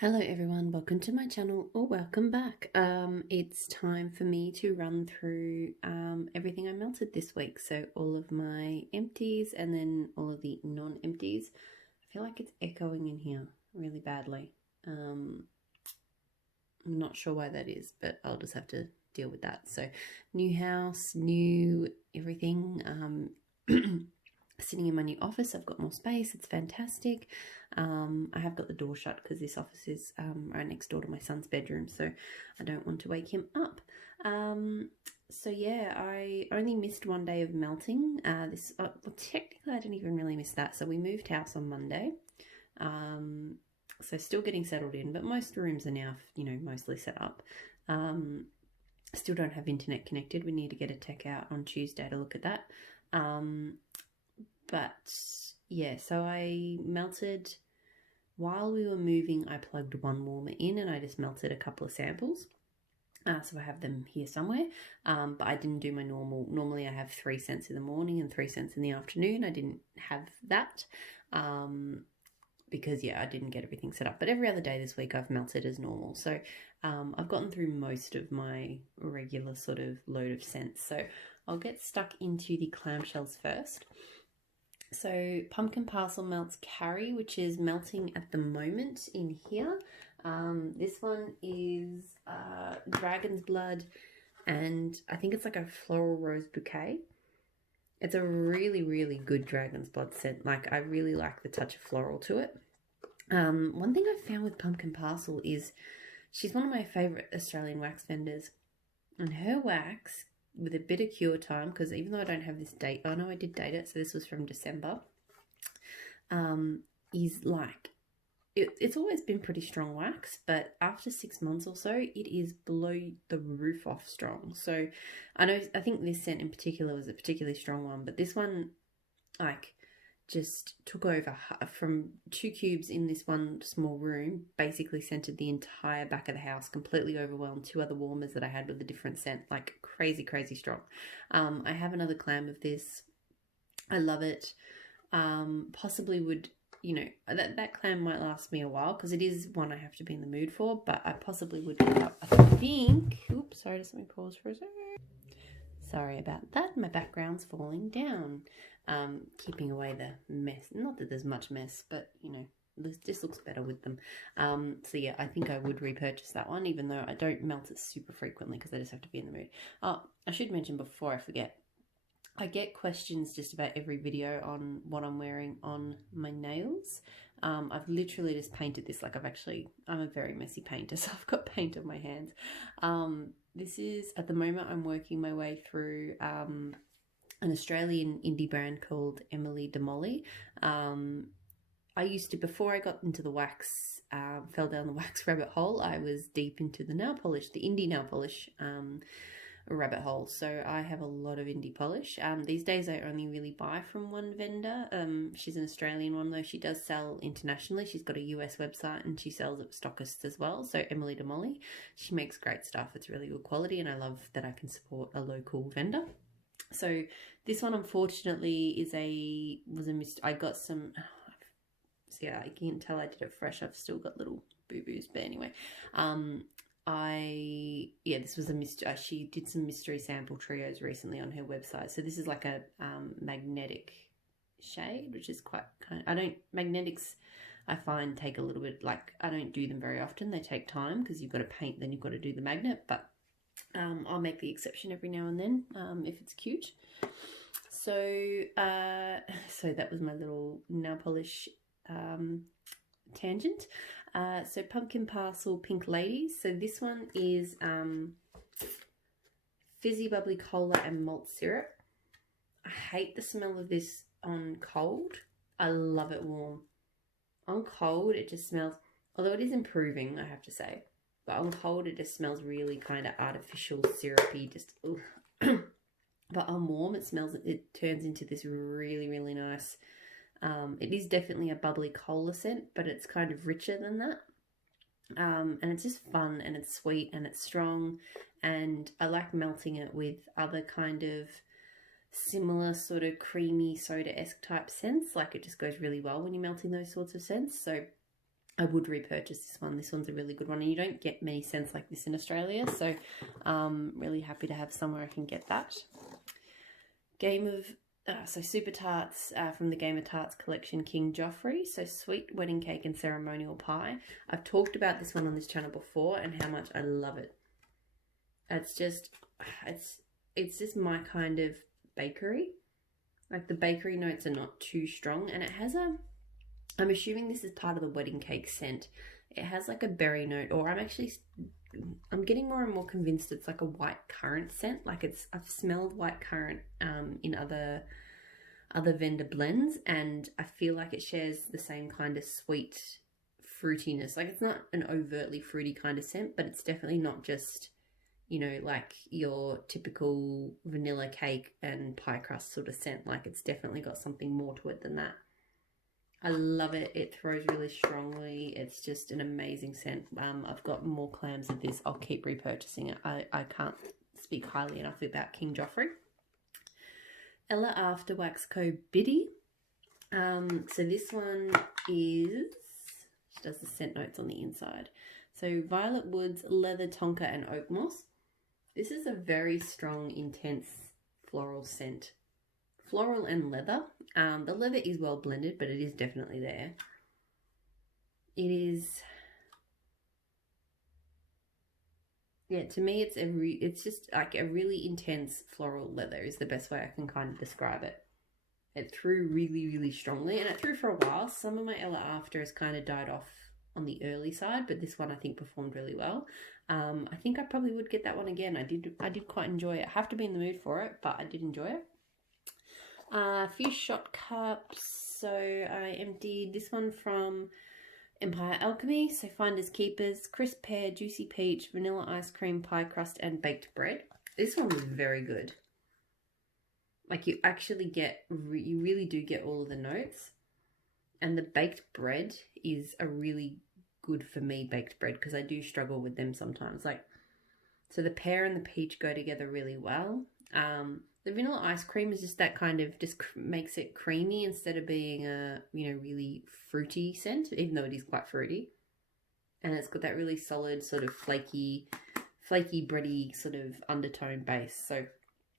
Hello everyone, welcome to my channel or welcome back. It's time for me to run through everything I melted this week. So all of my empties and then all of the non-empties. I feel like it's echoing in here really badly. I'm not sure why that is, but I'll just have to deal with that. So new house, new everything. Sitting in my new office, I've got more space. It's fantastic. I have got the door shut because this office is right next door to my son's bedroom, so I don't want to wake him up. So yeah, I only missed one day of melting. Well, technically I didn't even really miss that. So we moved house on Monday. So still getting settled in, but most rooms are now, mostly set up. Still don't have internet connected. We need to get a tech out on Tuesday to look at that. But yeah, so I melted while we were moving. I plugged one warmer in and I just melted a couple of samples. So I have them here somewhere, but I didn't do my normal. Normally I have 3 cents in the morning and 3 cents in the afternoon. I didn't have that because yeah, I didn't get everything set up. But every other day this week I've melted as normal. So I've gotten through most of my regular sort of load of scents. So I'll get stuck into the clamshells first. So pumpkin parcel melts carry, which is melting at the moment in here. This one is dragon's blood, and I think it's like a floral rose bouquet. It's a really, really good dragon's blood scent. Like, I really like the touch of floral to it. One thing I've found with pumpkin parcel is she's one of my favourite Australian wax vendors, and her wax, with a bit of cure time, because even though I don't have this date, oh no, I did date it, so this was from December, is like, it's always been pretty strong wax, but after 6 months or so, it is below the roof off strong. So I think this scent in particular was a particularly strong one, but this one, like, just took over from 2 cubes in this one small room, basically scented the entire back of the house, completely overwhelmed 2 other warmers that I had with a different scent, like crazy, crazy strong. I have another clam of this. I love it. Possibly would, that clam might last me a while because it is one I have to be in the mood for, but I possibly would pick up, I think, oops, sorry, just let me pause for a second. Sorry about that, my background's falling down. Keeping away the mess. Not that there's much mess, but this looks better with them. So yeah, I think I would repurchase that one, even though I don't melt it super frequently because I just have to be in the mood. Oh, I should mention before I forget, I get questions just about every video on what I'm wearing on my nails. I've literally just painted this. Like, I'm a very messy painter, so I've got paint on my hands. This is, at the moment, I'm working my way through an Australian indie brand called Emily de Molly. I used to, before I got into the wax, fell down the wax rabbit hole, I was deep into the nail polish, the indie nail polish rabbit hole. So I have a lot of indie polish. These days I only really buy from one vendor. She's an Australian one, though she does sell internationally. She's got a US website and she sells at stockists as well. So Emily de Molly, she makes great stuff. It's really good quality and I love that I can support a local vendor. So this one, unfortunately, was a mistake. I got some, so yeah, I can tell I did it fresh. I've still got little boo-boos, but anyway, this was a mystery. She did some mystery sample trios recently on her website. So this is like a magnetic shade, which is quite magnetics I find take a little bit, like, I don't do them very often. They take time because you've got to paint, then you've got to do the magnet, but I'll make the exception every now and then if it's cute. So that was my little nail polish tangent. So pumpkin parcel pink ladies. So this one is fizzy bubbly cola and malt syrup. I hate the smell of this on cold. I love it warm. On cold it just smells, although it is improving, I have to say. But on cold, it just smells really kind of artificial, syrupy, just, but on warm, it turns into this really, really nice, it is definitely a bubbly cola scent, but it's kind of richer than that. And it's just fun, and it's sweet, and it's strong, and I like melting it with other kind of similar sort of creamy soda-esque type scents. Like, it just goes really well when you're melting those sorts of scents. So I would repurchase this one. This one's a really good one, and you don't get many scents like this in Australia, so really happy to have somewhere I can get that. So Super Tarts from the Game of Tarts collection, King Joffrey. So sweet wedding cake and ceremonial pie. I've talked about this one on this channel before and how much I love it. It's just my kind of bakery. Like the bakery notes are not too strong, and it has I'm assuming this is part of the wedding cake scent. It has like a berry note, or I'm getting more and more convinced it's like a white currant scent. Like I've smelled white currant in other vendor blends, and I feel like it shares the same kind of sweet fruitiness. Like it's not an overtly fruity kind of scent, but it's definitely not just, you know, like your typical vanilla cake and pie crust sort of scent. Like it's definitely got something more to it than that. I love it. It throws really strongly. It's just an amazing scent. I've got more clams of this. I'll keep repurchasing it. I can't speak highly enough about King Joffrey. Ella After Wax Co. Biddy. So this one she does the scent notes on the inside. So Violet Woods, Leather, Tonka, and Oak Moss. This is a very strong, intense floral scent. Floral and leather. The leather is well blended, but it is definitely there. To me, it's just like a really intense floral leather is the best way I can kind of describe it. It threw really, really strongly, and it threw for a while. Some of my Ella After has kind of died off on the early side, but this one I think performed really well. I think I probably would get that one again. I did quite enjoy it. I have to be in the mood for it, but I did enjoy it. A few shot cups. So I emptied this one from Empire Alchemy. So Finders Keepers, crisp pear, juicy peach, vanilla ice cream, pie crust, and baked bread. This one was very good. Like you actually get, you really do get all of the notes. And the baked bread is a really good for me baked bread, because I do struggle with them sometimes. Like, so the pear and the peach go together really well. The vanilla ice cream is just that kind of, just makes it creamy instead of being a, you know, really fruity scent, even though it is quite fruity. And it's got that really solid sort of flaky bready sort of undertone base. So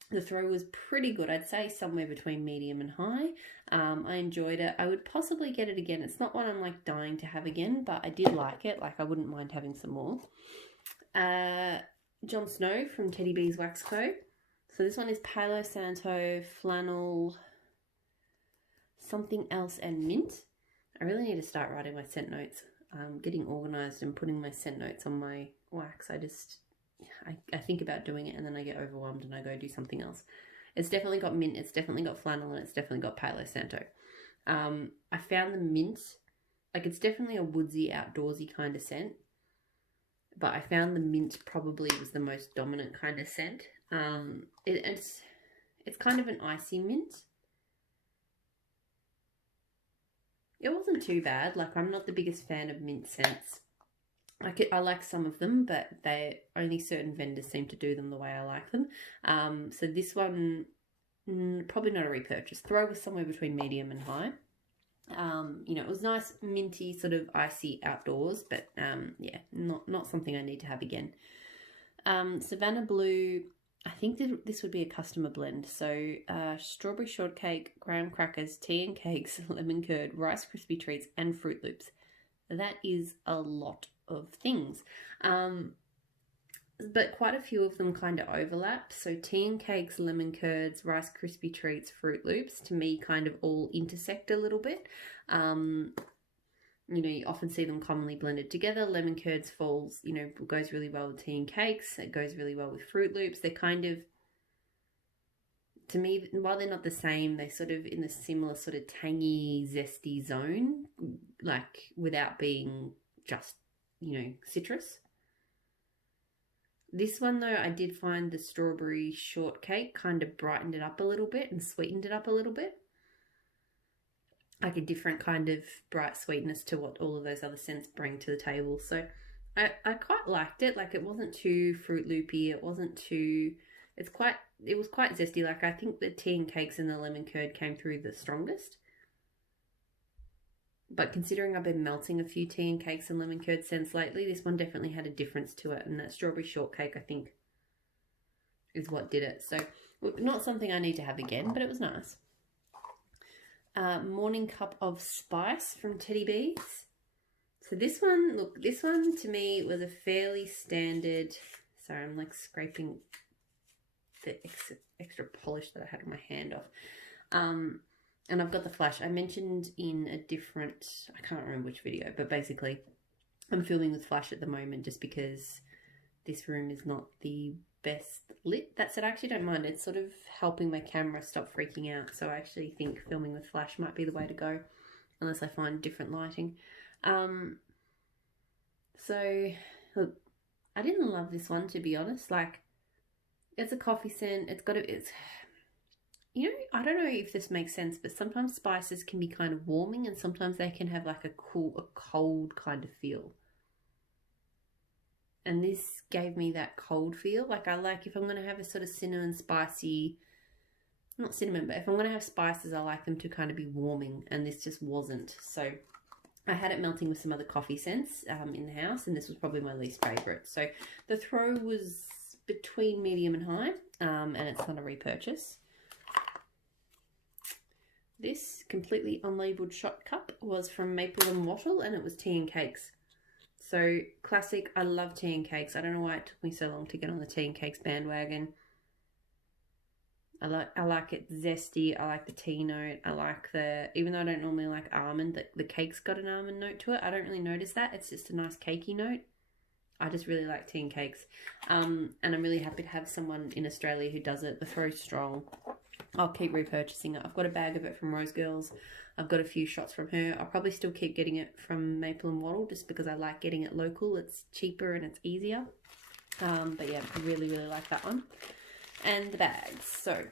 the throw was pretty good. I'd say somewhere between medium and high. I enjoyed it. I would possibly get it again. It's not one I'm like dying to have again, but I did like it. Like I wouldn't mind having some more. Jon Snow from Teddy Bees Wax Co. So this one is Palo Santo, flannel, something else, and mint. I really need to start writing my scent notes. Getting organised and putting my scent notes on my wax. I think about doing it and then I get overwhelmed and I go do something else. It's definitely got mint, it's definitely got flannel, and it's definitely got Palo Santo. I found the mint, like it's definitely a woodsy, outdoorsy kind of scent. But I found the mint probably was the most dominant kind of scent. It's kind of an icy mint. It wasn't too bad. Like I'm not the biggest fan of mint scents. I like some of them, but only certain vendors seem to do them the way I like them. So this one, probably not a repurchase. Throw was somewhere between medium and high. You know, it was nice, minty, sort of icy outdoors, but yeah, not something I need to have again. Savannah Blue, I think this would be a customer blend. So strawberry shortcake, graham crackers, tea and cakes, lemon curd, Rice Krispie treats, and Fruit Loops. That is a lot of things. But quite a few of them kind of overlap. So tea and cakes, lemon curds, Rice Krispie treats, Fruit Loops, to me kind of all intersect a little bit. You know, you often see them commonly blended together. Lemon curds goes really well with tea and cakes. It goes really well with Fruit Loops. They're kind of, to me, while they're not the same, they're sort of in the similar sort of tangy, zesty zone, like without being just, you know, citrus. This one, though, I did find the strawberry shortcake kind of brightened it up a little bit and sweetened it up a little bit. Like a different kind of bright sweetness to what all of those other scents bring to the table. So I quite liked it. Like it wasn't too Fruit Loopy. It wasn't too... it was quite zesty. Like I think the tea and cakes and the lemon curd came through the strongest. But considering I've been melting a few tea and cakes and lemon curd scents lately, this one definitely had a difference to it. And that strawberry shortcake, I think, is what did it. So not something I need to have again, but it was nice. Morning Cup of Spice from Teddy Bees. So this one, look, this one to me was a fairly standard. Sorry, I'm like scraping the extra polish that I had on my hand off. And I've got the flash. I mentioned in a different, I can't remember which video, but basically I'm filming with flash at the moment just because this room is not the best lit. That said, I actually don't mind. It's sort of helping my camera stop freaking out. So I actually think filming with flash might be the way to go, unless I find different lighting. So look, I didn't love this one, to be honest. Like, it's a coffee scent. It's you know, I don't know if this makes sense, but sometimes spices can be kind of warming and sometimes they can have like a cold kind of feel. And this gave me that cold feel. Like, I like, if I'm going to have a sort of cinnamon spicy, not cinnamon, but if I'm going to have spices, I like them to kind of be warming, and this just wasn't. So I had it melting with some other coffee scents in the house, and this was probably my least favourite. So the throw was between medium and high, and it's not a repurchase. This completely unlabelled shot cup was from Maple and Wattle, and it was tea and cakes. So classic. I love tea and cakes. I don't know why it took me so long to get on the tea and cakes bandwagon. I like it zesty. I like the tea note. I like the, even though I don't normally like almond, the cake's got an almond note to it. I don't really notice that. It's just a nice cakey note. I just really like tea and cakes. And I'm really happy to have someone in Australia who does it. The throw's strong. I'll keep repurchasing it. I've got a bag of it from Rose Girls. I've got a few shots from her. I'll probably still keep getting it from Maple and Wattle just because I like getting it local. It's cheaper and it's easier. But yeah, I really, really like that one. And the bags. So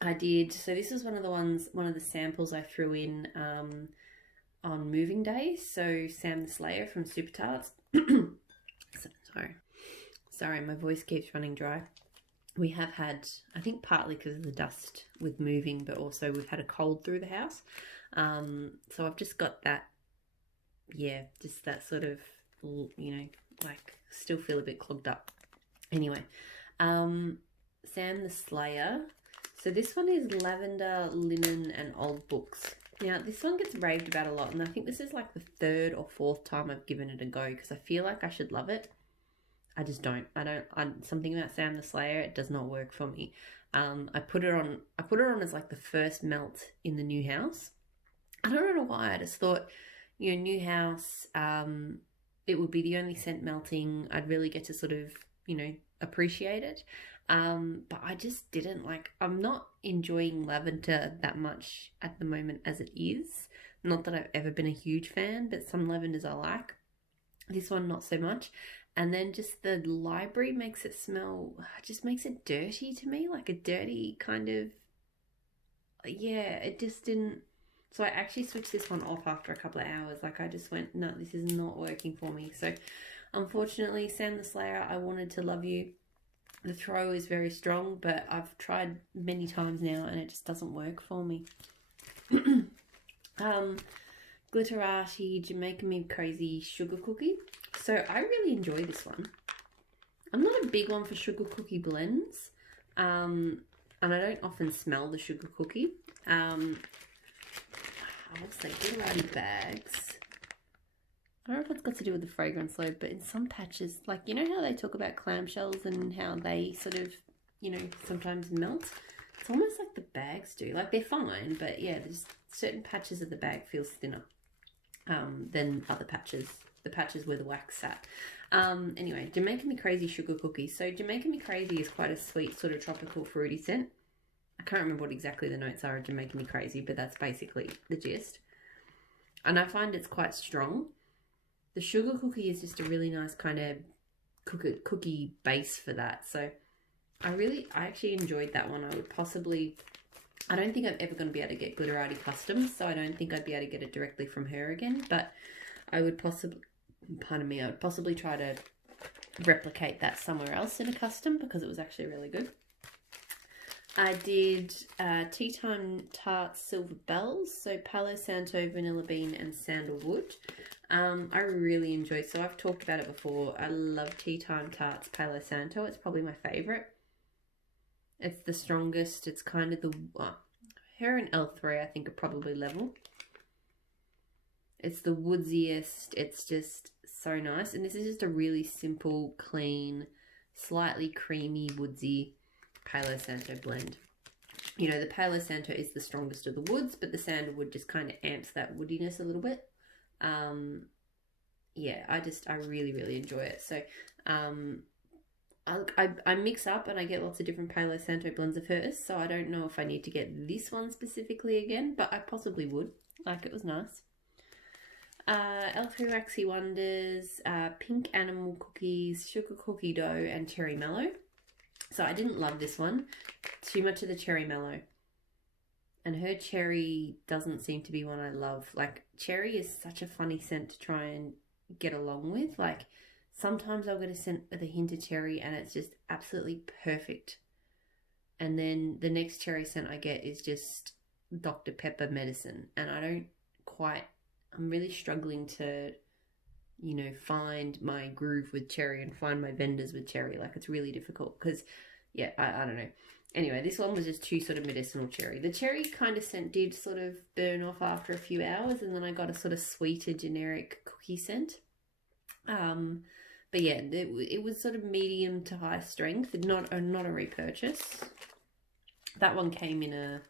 I did. So this was one of the samples I threw in on moving day. So Sam the Slayer from Super Tarts. Sorry, my voice keeps running dry. We have had, I think partly because of the dust with moving, but also we've had a cold through the house. So I've just got that, yeah, just that sort of, you know, like still feel a bit clogged up. Anyway, Sam the Slayer. So this one is lavender, linen, and old books. Now, this one gets raved about a lot, and I think this is like the 3rd or 4th time I've given it a go because I feel like I should love it. I just don't. Something about Sam the Slayer, it does not work for me. I put it on as like the first melt in the new house. I don't know why. I just thought, you know, new house, it would be the only scent melting. I'd really get to sort of, you know, appreciate it. But I just didn't like, I'm not enjoying lavender that much at the moment as it is. Not that I've ever been a huge fan, but some lavenders I like. This one, not so much. And then just the library makes it smell, just makes it dirty to me, like a dirty kind of, yeah, it just didn't. So I actually switched this one off after a couple of hours. Like I just went, no, this is not working for me. So unfortunately, Sam the Slayer, I wanted to love you. The throw is very strong, but I've tried many times now and it just doesn't work for me. Glitterati Jamaican Me Crazy Sugar Cookie. So I really enjoy this one. I'm not a big one for sugar cookie blends. And I don't often smell the sugar cookie. I'll say Glitterati bags. I don't know if it's got to do with the fragrance load, but in some patches, like, you know how they talk about clamshells and how they sort of, you know, sometimes melt? It's almost like the bags do. Like, they're fine, but yeah, there's certain patches of the bag feels thinner than other patches. The patches where the wax sat. Anyway, Jamaican Me Crazy Sugar Cookies. So Jamaican Me Crazy is quite a sweet sort of tropical fruity scent. I can't remember what exactly the notes are of Jamaican Me Crazy, but that's basically the gist. And I find it's quite strong. The sugar cookie is just a really nice kind of cookie base for that. So I actually enjoyed that one. I don't think I'm ever going to be able to get Glitterati Customs, so I don't think I'd be able to get it directly from her again, but I would possibly try to replicate that somewhere else in a custom because it was actually really good. I did Tea Time Tarts Silver Bells, so Palo Santo, Vanilla Bean and Sandalwood. I really enjoy, so I've talked about it before, I love Tea Time Tarts Palo Santo. It's probably my favourite. It's the strongest, it's kind of the... her and L3 I think are probably level. It's the woodsiest, it's just so nice. And this is just a really simple, clean, slightly creamy, woodsy Palo Santo blend. You know, the Palo Santo is the strongest of the woods, but the sandalwood just kind of amps that woodiness a little bit. Yeah, I really enjoy it. So I mix up and I get lots of different Palo Santo blends of hers, so I don't know if I need to get this one specifically again, but I possibly would. Like, it was nice. L3 Waxy Wonders, Pink Animal Cookies, Sugar Cookie Dough and Cherry Mellow. So I didn't love this one. Too much of the Cherry Mellow. And her cherry doesn't seem to be one I love. Like, cherry is such a funny scent to try and get along with. Like, sometimes I'll get a scent with a hint of cherry and it's just absolutely perfect. And then the next cherry scent I get is just Dr. Pepper medicine. And I don't quite... I'm really struggling to, you know, find my groove with cherry and find my vendors with cherry. Like, it's really difficult because, yeah, I don't know. Anyway, this one was just too sort of medicinal cherry. The cherry kind of scent did sort of burn off after a few hours, and then I got a sort of sweeter generic cookie scent. But yeah, it was sort of medium to high strength, not a repurchase. That one came in a...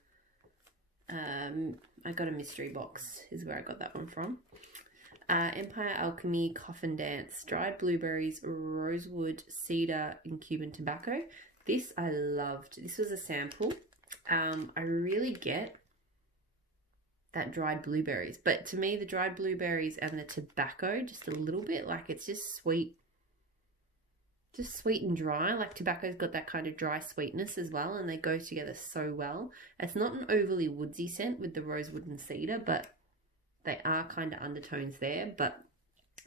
I got a mystery box is where I got that one from. Empire Alchemy Coffin Dance, dried blueberries, rosewood, cedar and Cuban tobacco. This I loved. This was a sample. I really get that dried blueberries, but to me the dried blueberries and the tobacco just a little bit, like, it's just sweet. Just sweet and dry. Like, tobacco's got that kind of dry sweetness as well, and they go together so well. It's not an overly woodsy scent with the rosewood and cedar, but they are kind of undertones there, but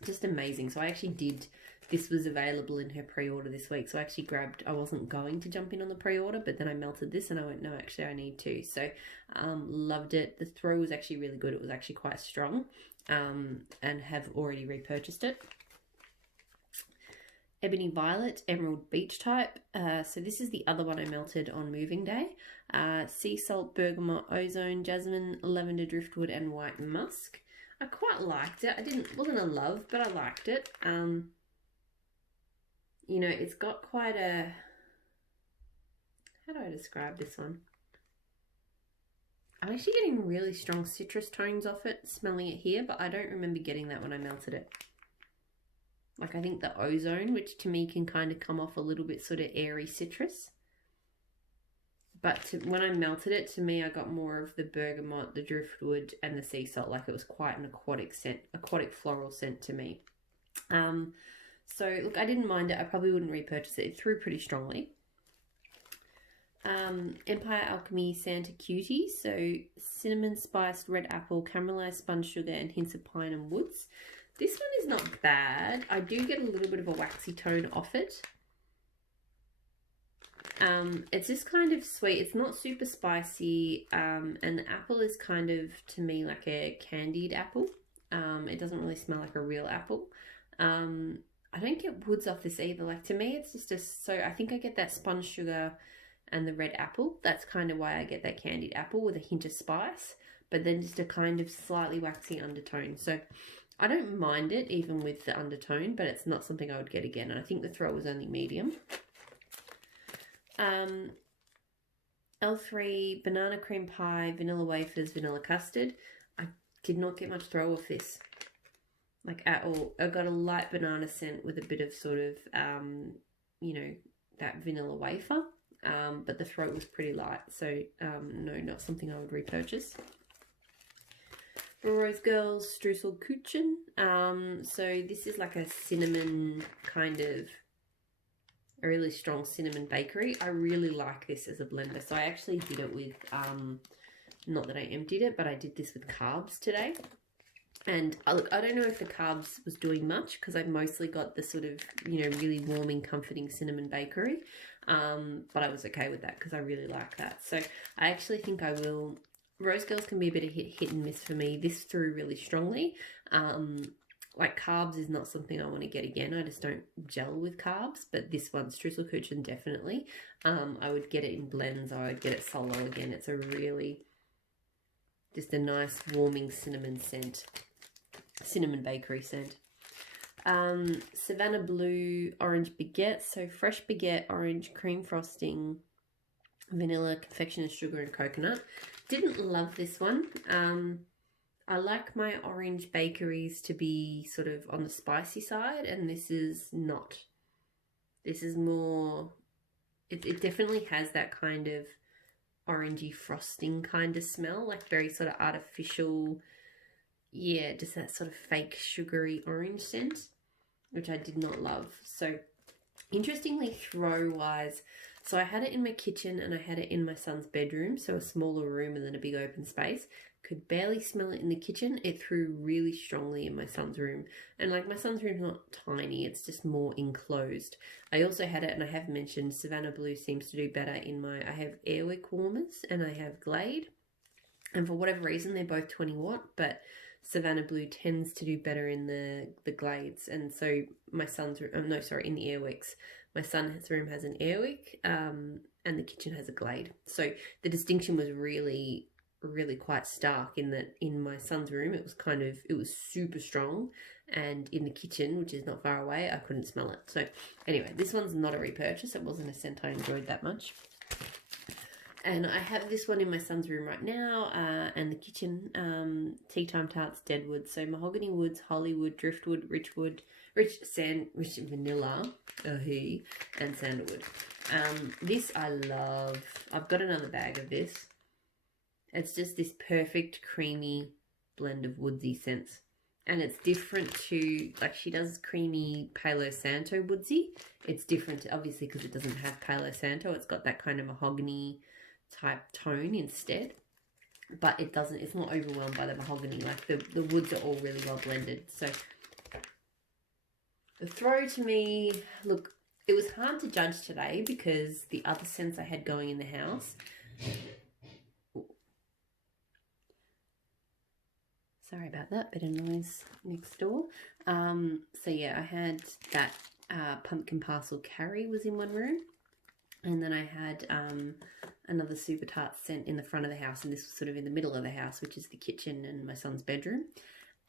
just amazing. So I actually did, this was available in her pre-order this week, so I actually grabbed, I wasn't going to jump in on the pre-order, but then I melted this and I went, no, actually I need to. So loved it. The throw was actually really good. It was actually quite strong, and have already repurchased it. Ebony Violet, Emerald Beach Type. So this is the other one I melted on moving day. Sea Salt, Bergamot, Ozone, Jasmine, Lavender Driftwood and White Musk. I quite liked it. Wasn't a love, but I liked it. You know, it's got quite a... How do I describe this one? I'm actually getting really strong citrus tones off it, smelling it here, but I don't remember getting that when I melted it. Like, I think the Ozone, which to me can kind of come off a little bit sort of airy citrus. But when I melted it, to me, I got more of the bergamot, the driftwood, and the sea salt. Like, it was quite an aquatic scent, aquatic floral scent to me. So, look, I didn't mind it. I probably wouldn't repurchase it. It threw pretty strongly. Empire Alchemy Santa Cutie. So, cinnamon spiced red apple, caramelized sponge sugar, and hints of pine and woods. This one is not bad. I do get a little bit of a waxy tone off it. It's just kind of sweet. It's not super spicy. And the apple is kind of, to me, like a candied apple. It doesn't really smell like a real apple. I don't get woods off this either. Like, to me, it's just so I think I get that sponge sugar and the red apple. That's kind of why I get that candied apple with a hint of spice, but then just a kind of slightly waxy undertone. So I don't mind it even with the undertone, but it's not something I would get again. And I think the throw was only medium. L3 Banana Cream Pie, Vanilla Wafers, Vanilla Custard. I did not get much throw off this. Like, at all. I got a light banana scent with a bit of sort of, you know, that vanilla wafer. But the throat was pretty light. So, no, not something I would repurchase. For Rose Girls, Streusel Kitchen. So this is like a cinnamon kind of, a really strong cinnamon bakery. I really like this as a blender. So I actually did it with, not that I emptied it, but I did this with carbs today. And look, I don't know if the carbs was doing much because I mostly got the sort of, you know, really warming, comforting cinnamon bakery. But I was okay with that because I really like that. So I actually think I will. Rose Girls can be a bit of hit and miss for me. This threw really strongly. Like carbs is not something I want to get again. I just don't gel with carbs. But this one, Streusel Kitchen, definitely. I would get it in blends. I would get it solo again. It's a really, just a nice warming cinnamon scent. Cinnamon bakery scent. Savannah Blue Orange Baguette. So fresh baguette, orange, cream frosting, vanilla, confectioner's sugar and coconut. Didn't love this one. I like my orange bakeries to be sort of on the spicy side, and this is not. This is more, it definitely has that kind of orangey frosting kind of smell, like very sort of artificial, yeah, just that sort of fake sugary orange scent, which I did not love. So interestingly, throw-wise, so I had it in my kitchen and I had it in my son's bedroom, so a smaller room and then a big open space. Could barely smell it in the kitchen. It threw really strongly in my son's room. And like my son's room's not tiny, it's just more enclosed. I also had it, and I have mentioned Savannah Blue seems to do better in my, I have Airwick warmers and I have Glade. And for whatever reason, they're both 20 watt, but Savannah Blue tends to do better in the Glades. And so my son's room, in the Airwicks. My son's room has an Airwick and the kitchen has a Glade. So the distinction was really quite stark in that in my son's room it was super strong, and in the kitchen, which is not far away, I couldn't smell it. So anyway, this one's not a repurchase. It wasn't a scent I enjoyed that much. And I have this one in my son's room right now, and the kitchen, Tea Time Tarts Deadwood. So mahogany woods, hollywood, driftwood, rich vanilla, and sandalwood. This I love. I've got another bag of this. It's just this perfect creamy blend of woodsy scents. And it's different to, like, she does creamy Palo Santo woodsy. It's different, obviously, because it doesn't have Palo Santo. It's got that kind of mahogany type tone instead. But it doesn't, it's not overwhelmed by the mahogany. Like, the woods are all really well blended. So, the throw to me, look, it was hard to judge today because the other scents I had going in the house... Sorry about that, bit of noise next door. So yeah, I had that pumpkin parcel carry was in one room. And then I had another super tart scent in the front of the house. And this was sort of in the middle of the house, which is the kitchen and my son's bedroom.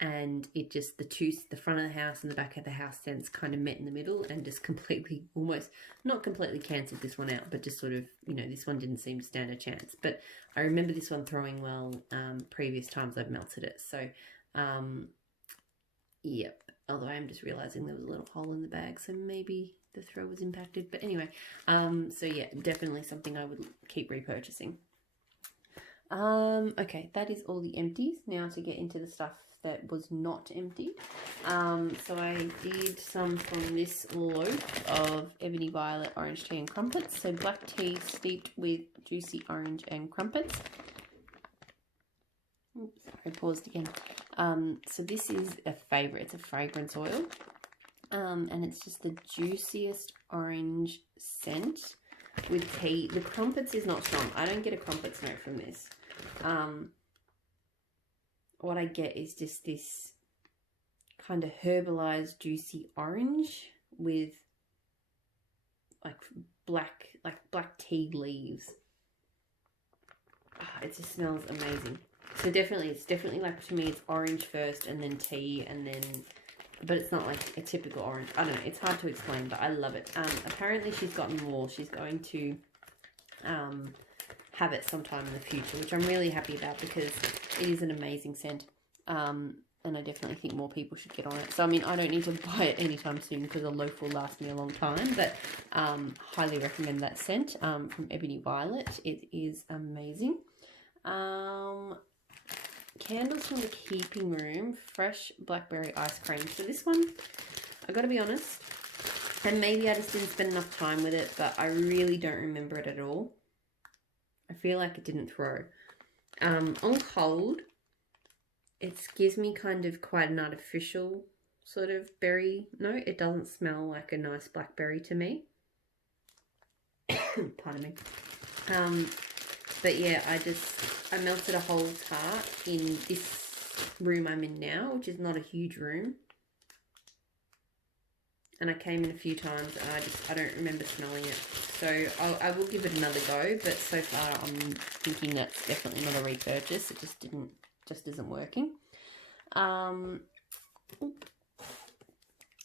And it just, the front of the house and the back of the house scents kind of met in the middle and just completely, almost, not completely cancelled this one out, but just sort of, you know, this one didn't seem to stand a chance. But I remember this one throwing well previous times I've melted it. So, yep. Although I'm just realising there was a little hole in the bag, so maybe the throw was impacted. But anyway, so yeah, definitely something I would keep repurchasing. Okay, that is all the empties. Now to get into the stuff that was not empty. So I did some from this loaf of Ebony Violet orange tea and crumpets. So black tea steeped with juicy orange and crumpets. Oops, sorry, paused again. So this is a favourite. It's a fragrance oil. And it's just the juiciest orange scent with tea. The crumpets is not strong. I don't get a crumpets note from this. What I get is just this kind of herbalized juicy orange with like black tea leaves. It just smells amazing. So it's definitely like, to me, it's orange first and then tea and then, but it's not like a typical orange. I don't know, it's hard to explain, but I love it. Apparently she's gotten more. She's going to have it sometime in the future, which I'm really happy about because it is an amazing scent. And I definitely think more people should get on it. So, I mean, I don't need to buy it anytime soon because a loaf will last me a long time, but highly recommend that scent from Ebony Violet. It is amazing. Candles from the Keeping Room, fresh blackberry ice cream. So this one, I got to be honest, and maybe I just didn't spend enough time with it, but I really don't remember it at all. I feel like it didn't throw. On cold, it gives me kind of quite an artificial sort of berry note. It doesn't smell like a nice blackberry to me. Pardon me. But yeah, I melted a whole tart in this room I'm in now, which is not a huge room. And I came in a few times and I don't remember smelling it. So I will give it another go, but so far I'm thinking that's definitely not a repurchase. It just isn't working.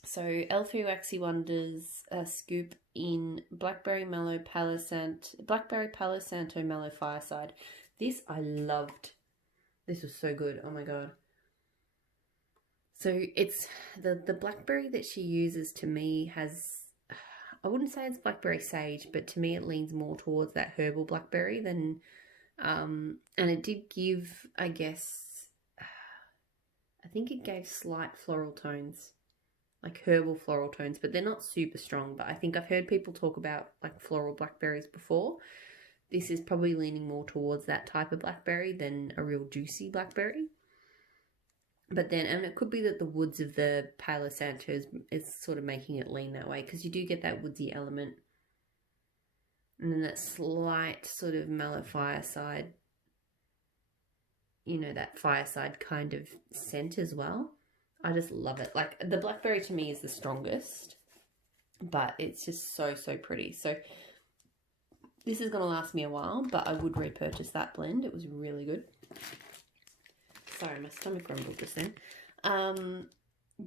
So Elfie Waxy Wonders scoop in Blackberry Palo Santo Mellow Fireside. This I loved. This was so good. Oh my god. So it's the blackberry that she uses to me has, I wouldn't say it's blackberry sage, but to me it leans more towards that herbal blackberry than, and it did give, I guess, I think it gave slight floral tones, like herbal floral tones, but they're not super strong. But I think I've heard people talk about like floral blackberries before. This is probably leaning more towards that type of blackberry than a real juicy blackberry. But then, and it could be that the woods of the Palo Santo is sort of making it lean that way, because you do get that woodsy element. And then that slight sort of mellow fireside, you know, that fireside kind of scent as well. I just love it. Like, the blackberry to me is the strongest, but it's just so, so pretty. So this is going to last me a while, but I would repurchase that blend. It was really good. Sorry, my stomach rumbled just then.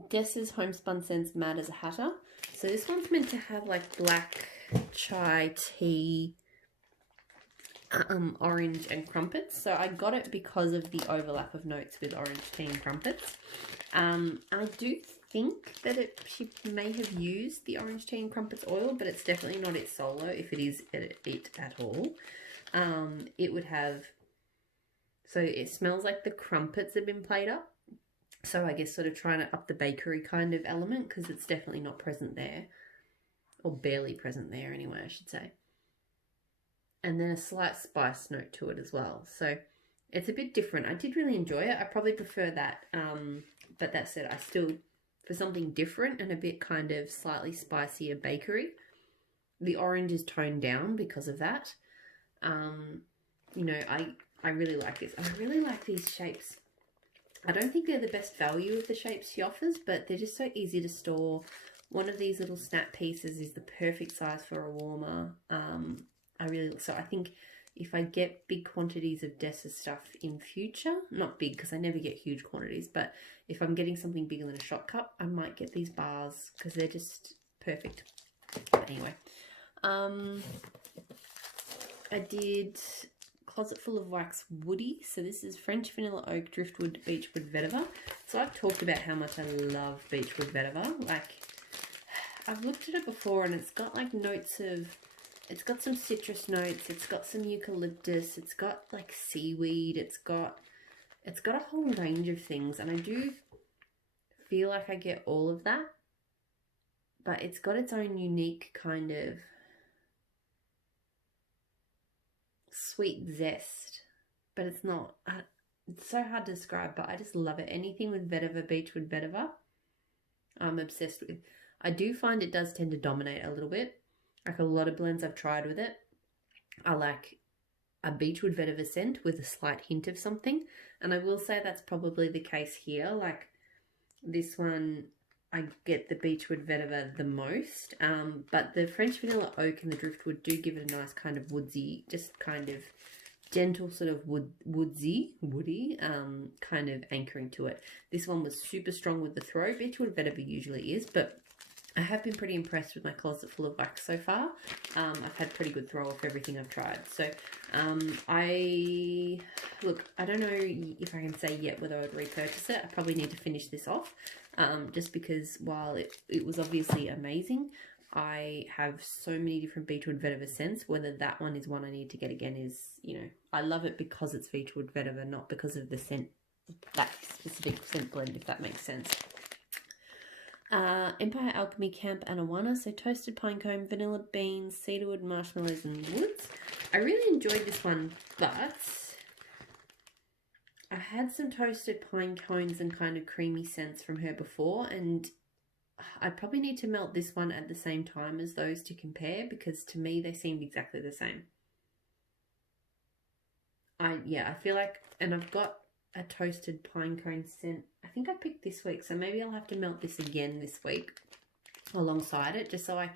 Dessa's Homespun Scents Mad as a Hatter. So this one's meant to have like black chai tea, orange and crumpets. So I got it because of the overlap of notes with orange tea and crumpets. I do think that she may have used the orange tea and crumpets oil, but it's definitely not its solo if it is it at all. It would have, so it smells like the crumpets have been played up. So I guess sort of trying to up the bakery kind of element, because it's definitely not present there. Or barely present there anyway, I should say. And then a slight spice note to it as well. So it's a bit different. I did really enjoy it. I probably prefer that. But that said, I still, for something different and a bit kind of slightly spicier bakery, the orange is toned down because of that. You know, I really like this. I really like these shapes. I don't think they're the best value of the shapes she offers, but they're just so easy to store. One of these little snap pieces is the perfect size for a warmer. So I think if I get big quantities of Dessa's stuff in future, not big because I never get huge quantities, but if I'm getting something bigger than a shot cup, I might get these bars because they're just perfect. But anyway, I did Closet Full of Wax Woody. So this is French Vanilla Oak, Driftwood, Beechwood Vetiver. So I've talked about how much I love Beechwood Vetiver. Like, I've looked at it before and it's got like notes of, it's got some citrus notes, it's got some eucalyptus, it's got like seaweed, it's got a whole range of things, and I do feel like I get all of that, but it's got its own unique kind of sweet zest, but it's not, it's so hard to describe, but I just love it. Anything with vetiver, Beechwood Vetiver, I'm obsessed with. I do find it does tend to dominate a little bit. Like a lot of blends I've tried with it, I like a Beechwood Vetiver scent with a slight hint of something. And I will say that's probably the case here. Like this one, I get the Beechwood Vetiver the most. But the French Vanilla Oak and the Driftwood do give it a nice kind of woodsy, just kind of gentle sort of woody kind of anchoring to it. This one was super strong with the throw. Beechwood Vetiver usually is, but I have been pretty impressed with my Closet Full of Wax so far. I've had pretty good throw off everything I've tried. So I don't know if I can say yet whether I would repurchase it. I probably need to finish this off, just because while it was obviously amazing, I have so many different Beechwood Vetiver scents. Whether that one is one I need to get again is, you know, I love it because it's Beechwood Vetiver, not because of the scent, that specific scent blend, if that makes sense. Empire Alchemy Camp Anawana, so toasted pinecone, vanilla beans, cedarwood, marshmallows and woods. I really enjoyed this one, but I had some toasted pine cones and kind of creamy scents from her before, and I probably need to melt this one at the same time as those to compare, because to me they seemed exactly the same. I feel like, and I've got a toasted pine cone scent. I think I picked this week, so maybe I'll have to melt this again this week alongside it, just so I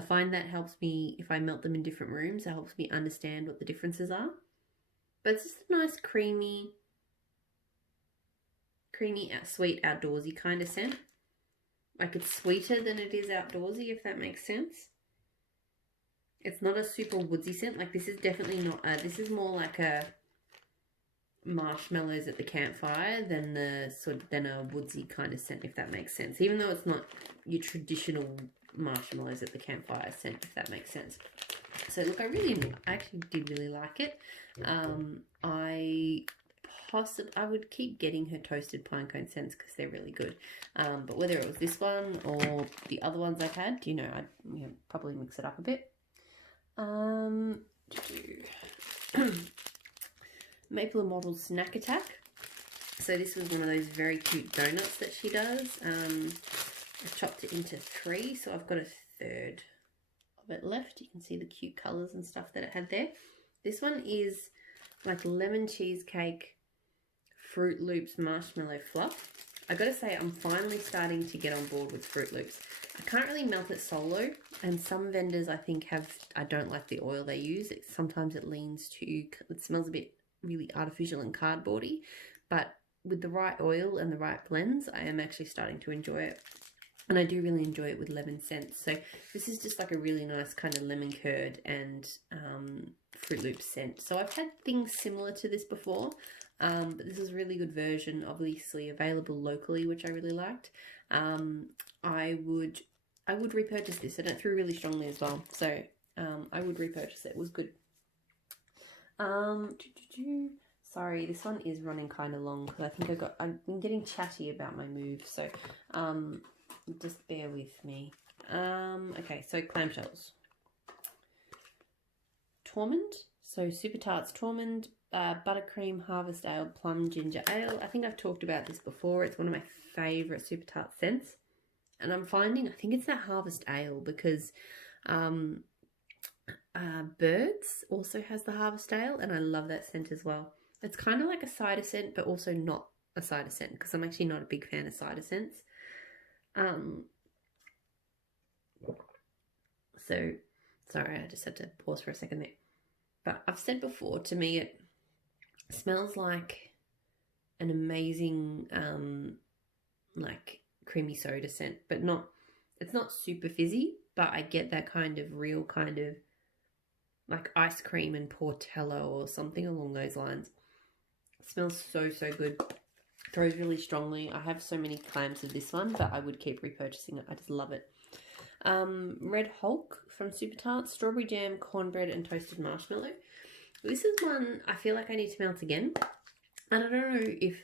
find that helps me, if I melt them in different rooms, it helps me understand what the differences are. But it's just a nice creamy, sweet, outdoorsy kind of scent. Like, it's sweeter than it is outdoorsy, if that makes sense. It's not a super woodsy scent. Like, this is definitely not this is more like a marshmallows at the campfire than a woodsy kind of scent, if that makes sense. Even though it's not your traditional marshmallows at the campfire scent, if that makes sense. So look, I actually did really like it. I would keep getting her toasted pine cone scents because they're really good. But whether it was this one or the other ones I've had, I'd probably mix it up a bit. Maple and Mottled Snack Attack. So this was one of those very cute donuts that she does. I chopped it into 3, so I've got a third of it left. You can see the cute colours and stuff that it had there. This one is like lemon cheesecake, Froot Loops marshmallow fluff. I gotta say, I'm finally starting to get on board with Froot Loops. I can't really melt it solo, and some vendors I think I don't like the oil they use. Sometimes it smells a bit really artificial and cardboardy, but with the right oil and the right blends, I am actually starting to enjoy it. And I do really enjoy it with lemon scents. So this is just like a really nice kind of lemon curd and Froot Loops scent. So I've had things similar to this before, but this is a really good version, obviously available locally, which I really liked. I would repurchase this, and it threw really strongly as well. So I would repurchase it. It was good. Sorry, this one is running kind of long because I think I'm getting chatty about my move. So just bear with me. Okay, so clamshells. Tormund. So Super Tarts Tormund, Buttercream Harvest Ale Plum Ginger Ale. I think I've talked about this before. It's one of my favourite Super Tart scents. And I think it's that Harvest Ale because Birds also has the Harvest Ale, and I love that scent as well. It's kind of like a cider scent, but also not a cider scent, because I'm actually not a big fan of cider scents. So, sorry, I just had to pause for a second there. But I've said before, to me it smells like an amazing, like creamy soda scent, but it's not super fizzy, but I get that kind of real kind of like ice cream and Portello or something along those lines. It smells so, so good. Throws really strongly. I have so many clams of this one, but I would keep repurchasing it. I just love it. Red Hulk from Super Tarts, strawberry jam, cornbread, and toasted marshmallow. This is one I feel like I need to melt again. And I don't know if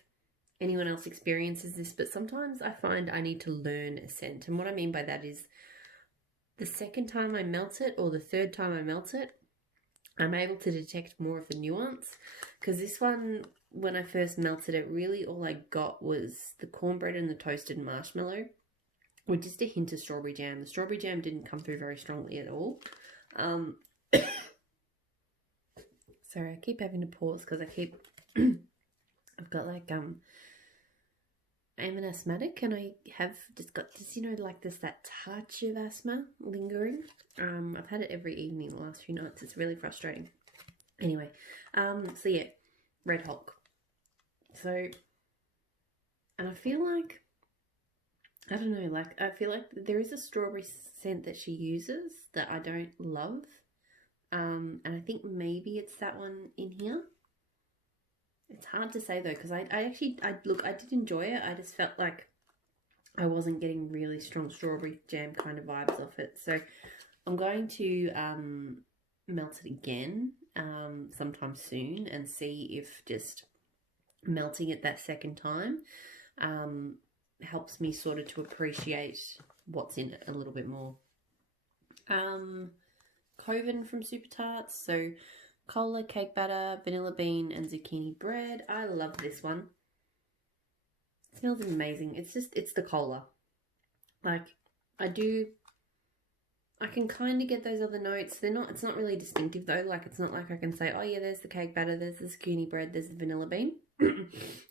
anyone else experiences this, but sometimes I find I need to learn a scent. And what I mean by that is the second time I melt it or the third time I melt it, I'm able to detect more of the nuance. Because this one, when I first melted it, really all I got was the cornbread and the toasted marshmallow with just a hint of strawberry jam. The strawberry jam didn't come through very strongly at all. Sorry, I keep having to pause because I've got like, I'm an asthmatic, and I have just got this, like this, that touch of asthma lingering. I've had it every evening the last few nights. It's really frustrating. Anyway, so yeah, Red Hulk. So, and I feel like, I don't know, like, I feel like there is a strawberry scent that she uses that I don't love. And I think maybe it's that one in here. It's hard to say though, because I did enjoy it. I just felt like I wasn't getting really strong strawberry jam kind of vibes off it. So I'm going to melt it again sometime soon and see if just melting it that second time helps me sort of to appreciate what's in it a little bit more. Coven from Super Tarts. So Cola, cake batter, vanilla bean, and zucchini bread. I love this one. It smells amazing. It's the cola. Like, I can kind of get those other notes. It's not really distinctive though. Like, it's not like I can say, oh yeah, there's the cake batter, there's the zucchini bread, there's the vanilla bean.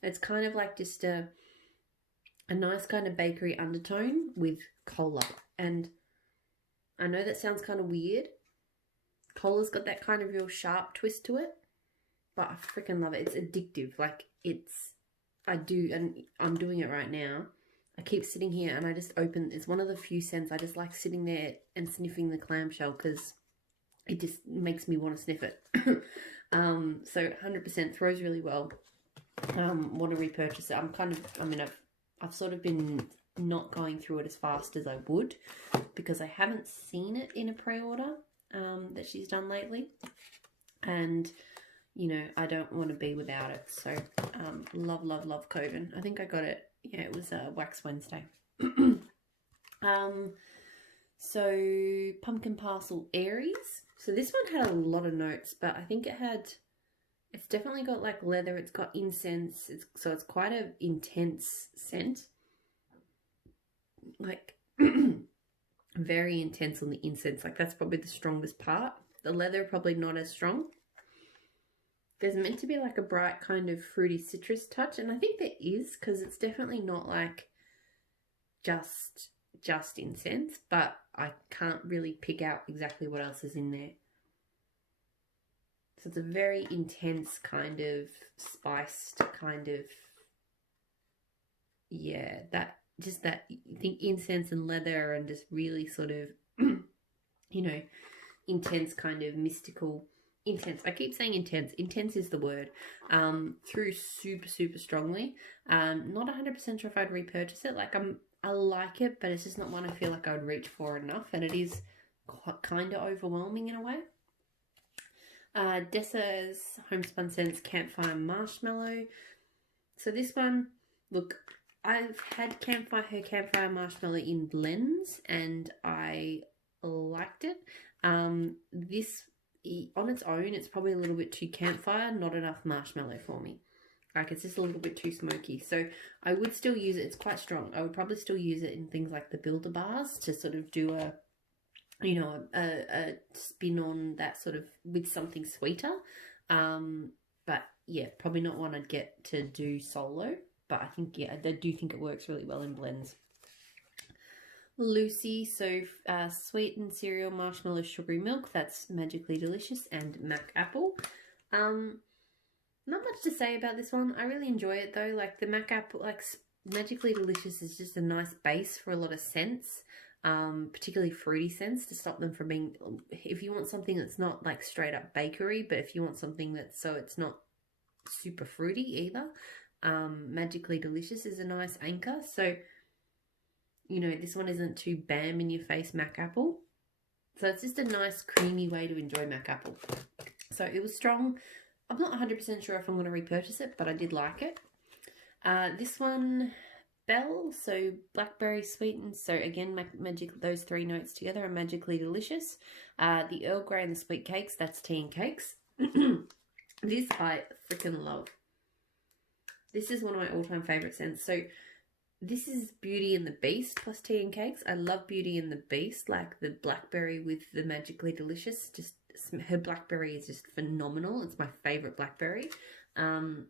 It's kind of like just a nice kind of bakery undertone with cola. And I know that sounds kind of weird. Cola's got that kind of real sharp twist to it, but I freaking love it. It's addictive. Like, and I'm doing it right now. I keep sitting here and I just it's one of the few scents I just like sitting there and sniffing the clamshell because it just makes me want to sniff it. So 100% throws really well. Want to repurchase it. I've sort of been not going through it as fast as I would because I haven't seen it in a pre-order that she's done lately. And, you know, I don't want to be without it. So, love, love, love Coven. I think I got it. Yeah, it was Wax Wednesday. So Pumpkin Parcel Aries. So this one had a lot of notes, but I think it's definitely got like leather. It's got incense. So it's quite an intense scent. Like very intense on the incense. Like that's probably the strongest part. The leather probably not as strong. There's meant to be like a bright kind of fruity citrus touch, and I think there is because it's definitely not like just incense, but I can't really pick out exactly what else is in there. So it's a very intense kind of spiced kind of, yeah, you think incense and leather and just really sort of, you know, intense kind of mystical. Intense. I keep saying intense. Intense is the word. Through super, super strongly. Not 100% sure if I'd repurchase it. Like I like it, but it's just not one I feel like I would reach for enough, and it is kind of overwhelming in a way. Dessa's Homespun Scents Campfire Marshmallow. So this one, look, I've had her Campfire Marshmallow in blends, and I liked it. This on its own, it's probably a little bit too campfire, not enough marshmallow for me. Like, it's just a little bit too smoky. So I would still use it. It's quite strong. I would probably still use it in things like the Builder Bars to sort of do a spin on that sort of with something sweeter. But yeah, probably not one I'd get to do solo. But I think, yeah, I do think it works really well in blends. Lucy, so sweetened cereal, marshmallow, sugary milk. That's magically delicious, and Mac apple. Not much to say about this one. I really enjoy it though. Like the Mac apple, like magically delicious is just a nice base for a lot of scents, particularly fruity scents to stop them from being. If you want something that's not like straight up bakery, but if you want something that's so it's not super fruity either, magically delicious is a nice anchor. So, you know, this one isn't too bam in your face Mac apple. So it's just a nice creamy way to enjoy Mac apple. So it was strong. I'm not 100% sure if I'm going to repurchase it, but I did like it. This one, Belle, so blackberry sweetened. So again, those three notes together are magically delicious. The Earl Grey and the sweet cakes, that's tea and cakes. This I freaking love. This is one of my all-time favorite scents. So this is Beauty and the Beast plus tea and cakes. I love Beauty and the Beast, like the blackberry with the magically delicious. Just her blackberry is just phenomenal. It's my favorite blackberry. And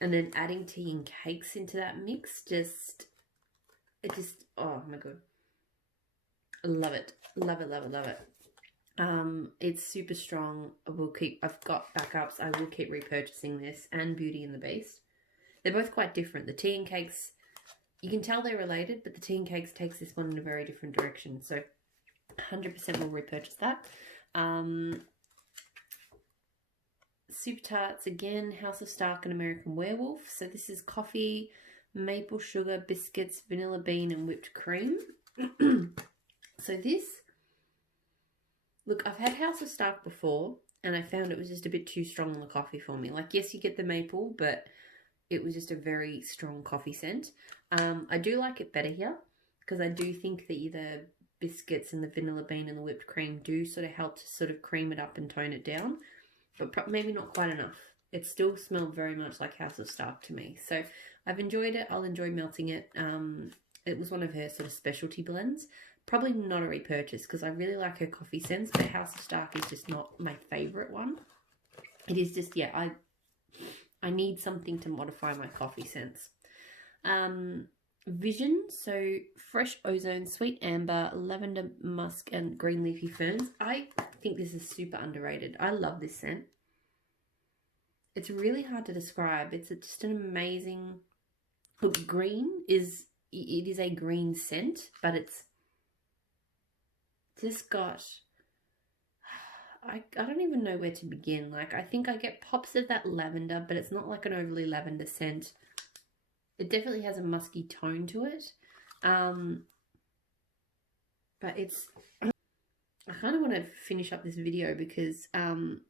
then adding tea and cakes into that mix, oh my god. I love it. Love it, love it, love it. It's super strong. I've got backups. I will keep repurchasing this and Beauty and the Beast. They're both quite different. The tea and cakes, you can tell they're related, but the tea and cakes takes this one in a very different direction. So 100% will repurchase that. Super Tarts, again, House of Stark and American Werewolf. So this is coffee, maple sugar, biscuits, vanilla bean, and whipped cream. So this, look, I've had House of Stark before, and I found it was just a bit too strong on the coffee for me. Like, yes, you get the maple, but it was just a very strong coffee scent. I do like it better here, because I do think that the biscuits and the vanilla bean and the whipped cream do sort of help to sort of cream it up and tone it down. but maybe not quite enough. It still smelled very much like House of Stark to me. So I've enjoyed it. I'll enjoy melting it. It was one of her sort of specialty blends. Probably not a repurchase because I really like her coffee scents, but House of Stark is just not my favourite one. It is just, yeah, I need something to modify my coffee scents. Vision, so fresh ozone, sweet amber, lavender musk, and green leafy ferns. I think this is super underrated. I love this scent. It's really hard to describe. It's just an amazing... Look, green is... It is a green scent, but it's just got... I don't even know where to begin. Like, I think I get pops of that lavender, but it's not like an overly lavender scent. It definitely has a musky tone to it. But it's... I kind of want to finish up this video because I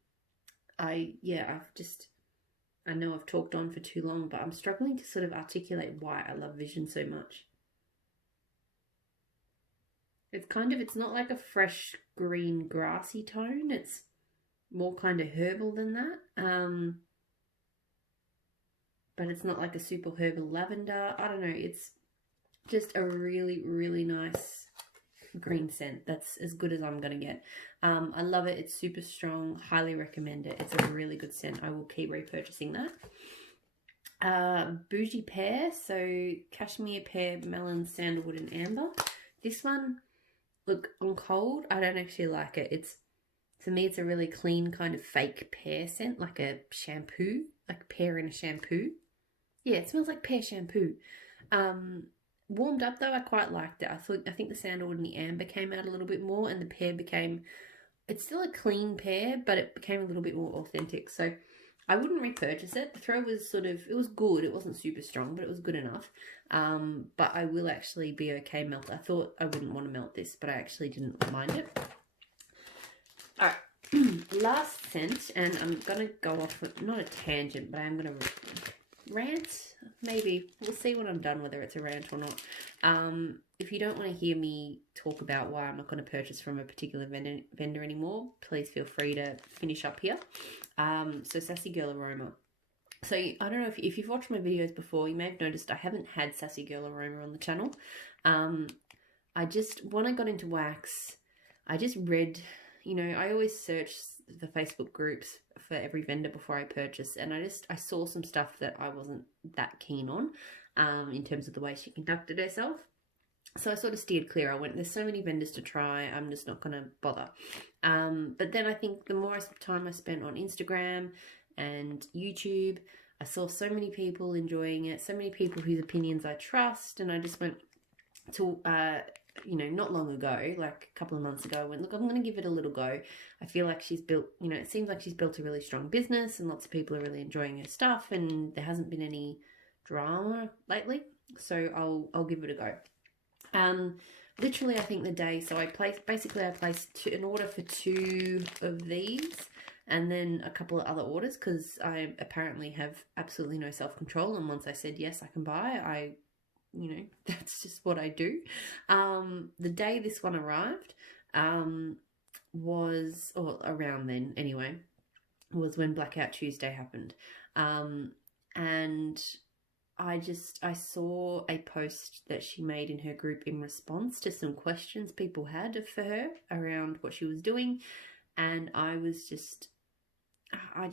know I've talked on for too long, but I'm struggling to sort of articulate why I love Vision so much. It's not like a fresh green grassy tone. It's more kind of herbal than that. But it's not like a super herbal lavender. I don't know. It's just a really, really nice green scent. That's as good as I'm going to get. I love it. It's super strong. Highly recommend it. It's a really good scent. I will keep repurchasing that. Bougie Pear. So cashmere, pear, melon, sandalwood, and amber. This one, look, on cold, I don't actually like it. To me, it's a really clean kind of fake pear scent, like a shampoo, like pear in a shampoo. Yeah, it smells like pear shampoo. Warmed up though, I quite liked it. I think the sandalwood and the amber came out a little bit more, and the pear became... It's still a clean pear, but it became a little bit more authentic. So I wouldn't repurchase it. The throw was it was good. It wasn't super strong, but it was good enough. But I will actually be okay melt. I thought I wouldn't want to melt this, but I actually didn't mind it. All right, last scent, and I'm going to go off, not a tangent, but I'm going to rant. Maybe. We'll see when I'm done whether it's a rant or not. If you don't want to hear me talk about why I'm not going to purchase from a particular vendor anymore, please feel free to finish up here. So Sassy Girl Aroma. So I don't know if you've watched my videos before, you may have noticed I haven't had Sassy Girl Aroma on the channel. When I got into wax, I just read, I always search the Facebook groups for every vendor before I purchase, and I saw some stuff that I wasn't that keen on in terms of the way she conducted herself. So I sort of steered clear. I went, there's so many vendors to try, I'm just not going to bother. But then I think the more time I spent on Instagram and YouTube, I saw so many people enjoying it, so many people whose opinions I trust, and I just went to, not long ago, like a couple of months ago, I went, look, I'm going to give it a little go. I feel like she's built, it seems like she's built a really strong business and lots of people are really enjoying her stuff, and there hasn't been any drama lately, so I'll give it a go. Literally, I think the day, so I placed an order for 2 of these and then a couple of other orders because I apparently have absolutely no self-control, and once I said yes, I can buy, that's just what I do. The day this one arrived was, or around then anyway, was when Blackout Tuesday happened. And I saw a post that she made in her group in response to some questions people had for her around what she was doing, and I was just, I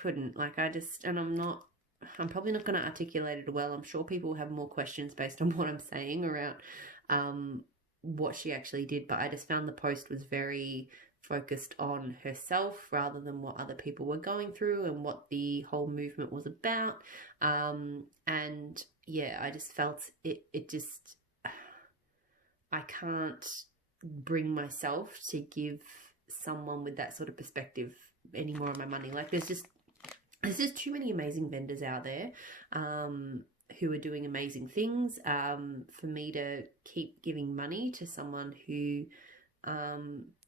couldn't, and I'm probably not going to articulate it well. I'm sure people have more questions based on what I'm saying around what she actually did, but I just found the post was very focused on herself rather than what other people were going through and what the whole movement was about. And yeah, I just felt it just, I can't bring myself to give someone with that sort of perspective any more of my money. Like there's just too many amazing vendors out there who are doing amazing things for me to keep giving money to someone who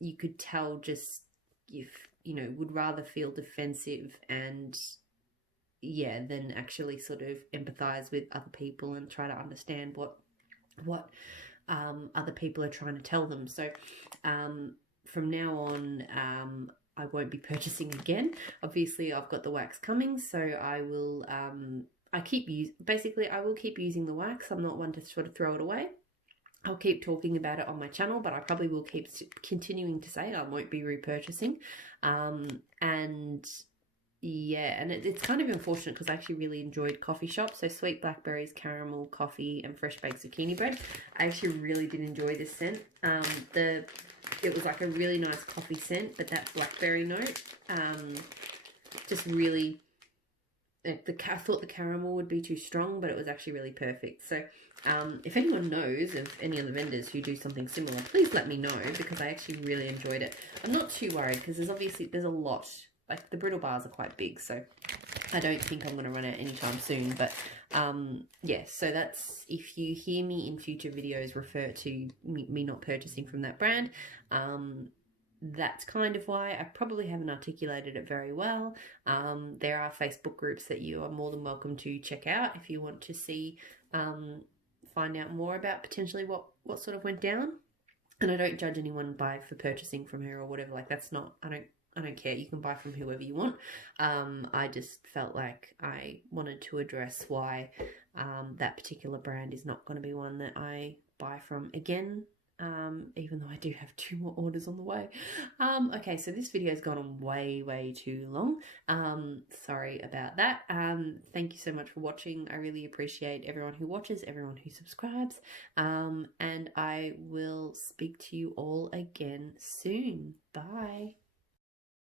you could tell just would rather feel defensive and than actually sort of empathize with other people and try to understand what other people are trying to tell them. So from now on, I won't be purchasing again. Obviously, I've got the wax coming, so I will, I will keep using the wax. I'm not one to sort of throw it away. I'll keep talking about it on my channel, but I probably will keep continuing to say it. I won't be repurchasing. And yeah, and it's kind of unfortunate because I actually really enjoyed Coffee Shop. So sweet blackberries, caramel, coffee, and fresh baked zucchini bread. I actually really did enjoy this scent. It was like a really nice coffee scent, but that blackberry note, just really, I thought the caramel would be too strong, but it was actually really perfect. So if anyone knows of any other vendors who do something similar, please let me know, because I actually really enjoyed it. I'm not too worried because there's a lot. Like, the brittle bars are quite big, so I don't think I'm going to run out anytime soon. But yeah, so that's, if you hear me in future videos refer to me not purchasing from that brand, that's kind of why. I probably haven't articulated it very well. There are Facebook groups that you are more than welcome to check out if you want to see, find out more about potentially what sort of went down. And I don't judge anyone for purchasing from her or whatever. Like, that's not, I don't care. You can buy from whoever you want. I just felt like I wanted to address why that particular brand is not going to be one that I buy from again, even though I do have 2 more orders on the way. Okay, so this video has gone on way too long. Sorry about that. Thank you so much for watching. I really appreciate everyone who watches, everyone who subscribes, and I will speak to you all again soon. Bye.